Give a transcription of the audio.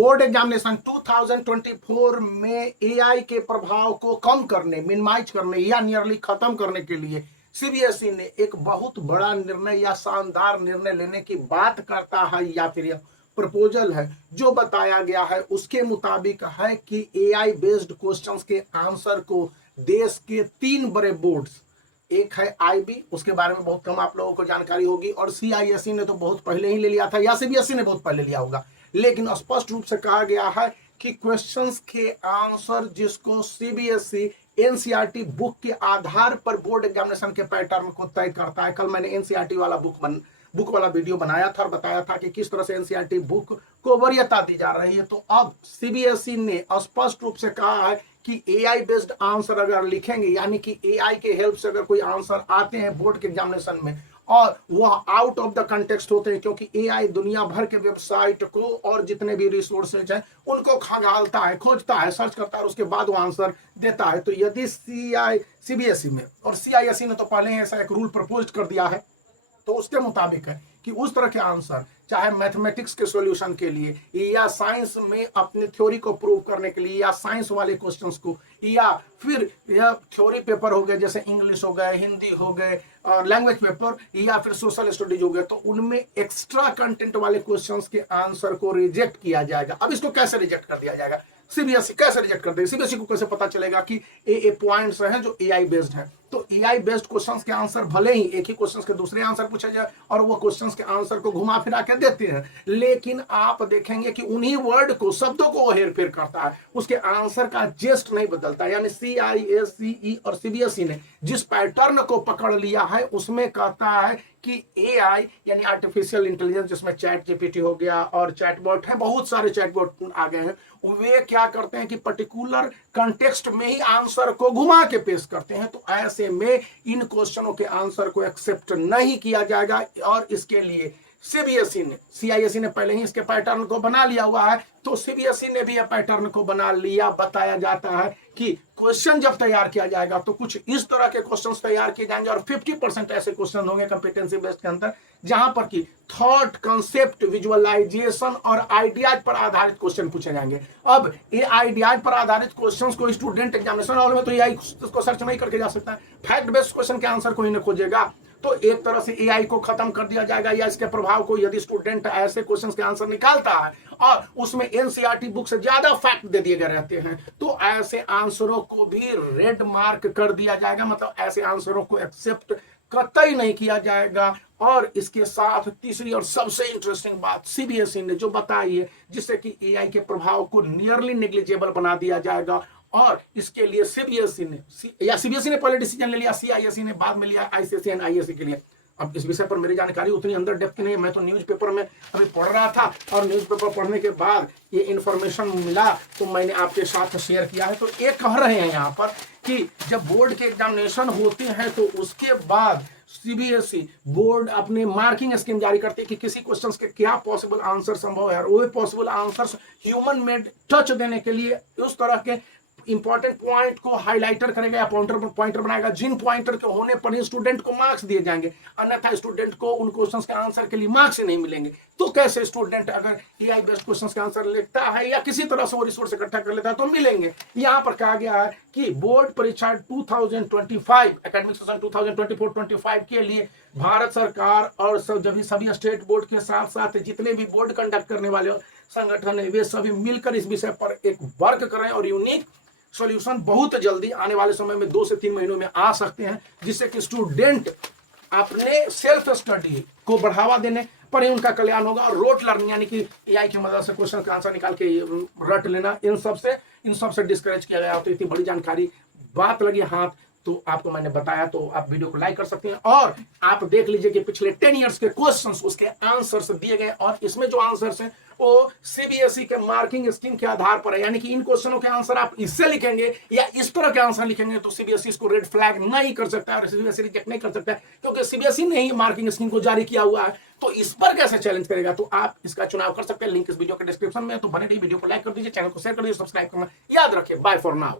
Board examination 2024 में AI के प्रभाव को कम करने, मिनिमाइज करने या नियरली खत्म करने के लिए सीबीएसई ने एक बहुत बड़ा निर्णय या शानदार निर्णय लेने की बात करता है, या फिर यह प्रपोजल है जो बताया गया है उसके मुताबिक है कि एआई बेस्ड क्वेश्चंस के आंसर को देश के 3 बड़े बोर्ड्स, एक है आईबी, उसके बारे में बहुत कम आप लोगों को जानकारी होगी, और सीआईएसई ने तो बहुत पहले ही ले लिया था, या सीबीएसई ने बहुत पहले लिया होगा, लेकिन स्पष्ट रूप से कहा गया है कि क्वेश्चंस के आंसर जिसको सीबीएसई एनसीईआरटी बुक के आधार पर बोर्ड एग्जामिनेशन के पैटर्न को तय करता है। कल मैंने एनसीईआरटी वाला बुक वाला वीडियो बनाया था और बताया था कि किस तरह से एनसीईआरटी बुक को वरीयता दी जा रही है। तो अब सीबीएसई ने स्पष्ट रूप से कहा है कि एआई बेस्ड आंसर अगर लिखेंगे, यानी कि एआई के हेल्प से अगर कोई आंसर आते हैं बोर्ड के एग्जामिनेशन में और वह आउट ऑफ द कंटेक्स्ट होते हैं, क्योंकि एआई दुनिया भर के वेबसाइट को और जितने भी रिसोर्सेज हैं उनको खंगालता है, खोजता है, सर्च करता है और उसके बाद वो आंसर देता है। तो यदि सीबीएसई में और सीआईएसई ने तो पहले ही ऐसा एक रूल प्रपोज कर दिया है, तो उसके मुताबिक है कि उस तरह के आंसर चाहे मैथमेटिक्स के सॉल्यूशन के लिए या साइंस में अपने थ्योरी को प्रूव करने के लिए या साइंस वाले क्वेश्चंस को, या फिर यह थ्योरी पेपर हो गए जैसे इंग्लिश हो गए, हिंदी हो गए, लैंग्वेज पेपर, या फिर सोशल स्टडीज हो गए, तो उनमें एक्स्ट्रा कंटेंट वाले क्वेश्चंस के आंसर को रिजेक्ट किया जाएगा। अब इसको कैसे रिजेक्ट कर दिया जाएगा, सीबीएसई कैसे रिजेक्ट कर देगी, सीबीएसई को कैसे पता चलेगा कि ये पॉइंट्स हैं जो एआई बेस्ड हैं। तो एआई बेस्ड क्वेश्चंस के आंसर भले ही एक ही क्वेश्चंस के दूसरे आंसर पूछे जाए और वो क्वेश्चंस के आंसर को घुमा फिरा के देते हैं, लेकिन आप देखेंगे कि उन्हीं वर्ड को, शब्दों को हेर फेर करता है, उसके आंसर का जेस्ट नहीं बदलता। यानी सीआईएसई और सीबीएसई ने जिस पैटर्न को पकड़ लिया है उसमें कहता है कि एआई यानी आर्टिफिशियल इंटेलिजेंस, जिसमें चैट जीपीटी हो गया और चैटबॉट है, बहुत सारे चैटबॉट आ गए हैं, वे क्या करते हैं कि पर्टिकुलर कंटेक्स्ट में ही आंसर को घुमा के पेश करते हैं। तो ऐसे में इन क्वेश्चनों के आंसर को एक्सेप्ट नहीं किया जाएगा और इसके लिए सीबीएसई ने, सीआईएसई ने पहले ही इसके पैटर्न को बना लिया हुआ है, तो सीबीएसई ने भी यह पैटर्न को बना लिया। बताया जाता है कि क्वेश्चन जब तैयार किया जाएगा तो कुछ इस तरह के क्वेश्चंस तैयार किए जाएंगे और 50% ऐसे क्वेश्चन होंगे कॉम्पिटेंसी बेस्ड के अंदर जहां पर कि थॉट, कंसेप्ट, विजुअलाइजेशन और आइडियाज पर आधारित क्वेश्चन पूछे जाएंगे। अब ये आइडियाज पर आधारित क्वेश्चंस को स्टूडेंट एग्जामिनेशन हॉल में तो एआई को सर्च नहीं करके जा सकता है, फैक्ट बेस्ड क्वेश्चन के आंसर को ही नहीं खोजेगा। तो एक तरह से एआई को खत्म कर दिया जाएगा, या इसके प्रभाव को, यदि स्टूडेंट ऐसे क्वेश्चंस के आंसर निकालता है और उसमें एनसीईआरटी बुक से ज्यादा फैक्ट दे दिए गए रहते हैं, तो ऐसे आंसरों को भी रेड मार्क कर दिया जाएगा, मतलब ऐसे आंसरों को एक्सेप्ट कतई नहीं किया जाएगा। और इसके साथ तीसरी और सबसे इंटरेस्टिंग बात सीबीएसई ने जो बताई है, जिससे कि एआई के प्रभाव को नियरली नेग्लिजिबल बना दिया जाएगा, और इसके लिए सीबीएसई ने पहले डिसीजन ले लिया, सीआईएसई ने बाद में लिया आईसीएसई एंड आईएससी के लिए। अब इस विषय पर मेरी जानकारी उतनी अंदर डेप्थ की नहीं है, मैं तो न्यूज़पेपर में अभी पढ़ रहा था और न्यूज़पेपर पढ़ने के बाद ये इन्फॉर्मेशन मिला तो मैंने आपके साथ शेयर किया है। तो ये कह रहे हैं यहाँ पर कि जब बोर्ड के एग्जामिनेशन होते हैं तो उसके बाद सीबीएसई बोर्ड अपने मार्किंग स्कीम जारी करती है कि किसी क्वेश्चंस के क्या पॉसिबल आंसर संभव है, और वो possible answers human made touch देने के लिए उस तरह के इंपॉर्टेंट पॉइंट को हाइलाइटर करेगा या पॉइंटर बनाएगा, जिन पॉइंटर के होने पर ही स्टूडेंट को मार्क्स दिए जाएंगे, अन्यथा स्टूडेंट को उन क्वेश्चंस के आंसर के लिए मार्क्स ही नहीं मिलेंगे। तो कैसे स्टूडेंट अगर एआई बेस्ड क्वेश्चंस के आंसर लिखता है या किसी तरह से वो रिसोर्स इकट्ठा कर लेता है तो मिलेंगे। यहाँ पर कहा गया है कि बोर्ड परीक्षा 2025 एकेडमिक सेशन 2024-25 के लिए भारत सरकार और सभी स्टेट बोर्ड के साथ साथ जितने भी बोर्ड कंडक्ट करने वाले संगठन है वे सभी मिलकर इस विषय पर एक वर्क करें और यूनिक सॉल्यूशन बहुत जल्दी आने वाले समय में 2 से 3 महीनों में आ सकते हैं, जिससे कि स्टूडेंट अपने सेल्फ स्टडी को बढ़ावा देने पर ही उनका कल्याण होगा। और रोट लर्निंग यानी कि एआई की मदद से क्वेश्चन का आंसर निकाल के रट लेना, इन सब से डिस्करेज किया गया। तो इतनी बड़ी जानकारी बात लगी हाथ तो आपको मैंने बताया, तो आप वीडियो को लाइक कर सकते हैं और आप देख लीजिए कि पिछले 10 इयर्स के क्वेश्चंस उसके आंसर्स दिए गए और इसमें जो आंसर्स हैं वो सीबीएसई के मार्किंग स्कीम के आधार पर है। यानी कि इन क्वेश्चनों के आंसर आप इससे लिखेंगे या इस तरह के आंसर लिखेंगे तो सीबीएसई इसको रेड फ्लैग नहीं कर सकता और सीबीएसई रिजेक्ट नहीं कर सकता, क्योंकि सीबीएसई ने ही मार्किंग स्कीम को जारी किया हुआ है। तो इस पर कैसे चैलेंज करेगा, तो आप इसका चुनाव कर सकते हैं। लिंक इस वीडियो के डिस्क्रिप्शन में। तो बने रहिए, वीडियो को लाइक कर दीजिए, चैनल को शेयर कर दीजिए, सब्सक्राइब करना याद रखें। Bye for now.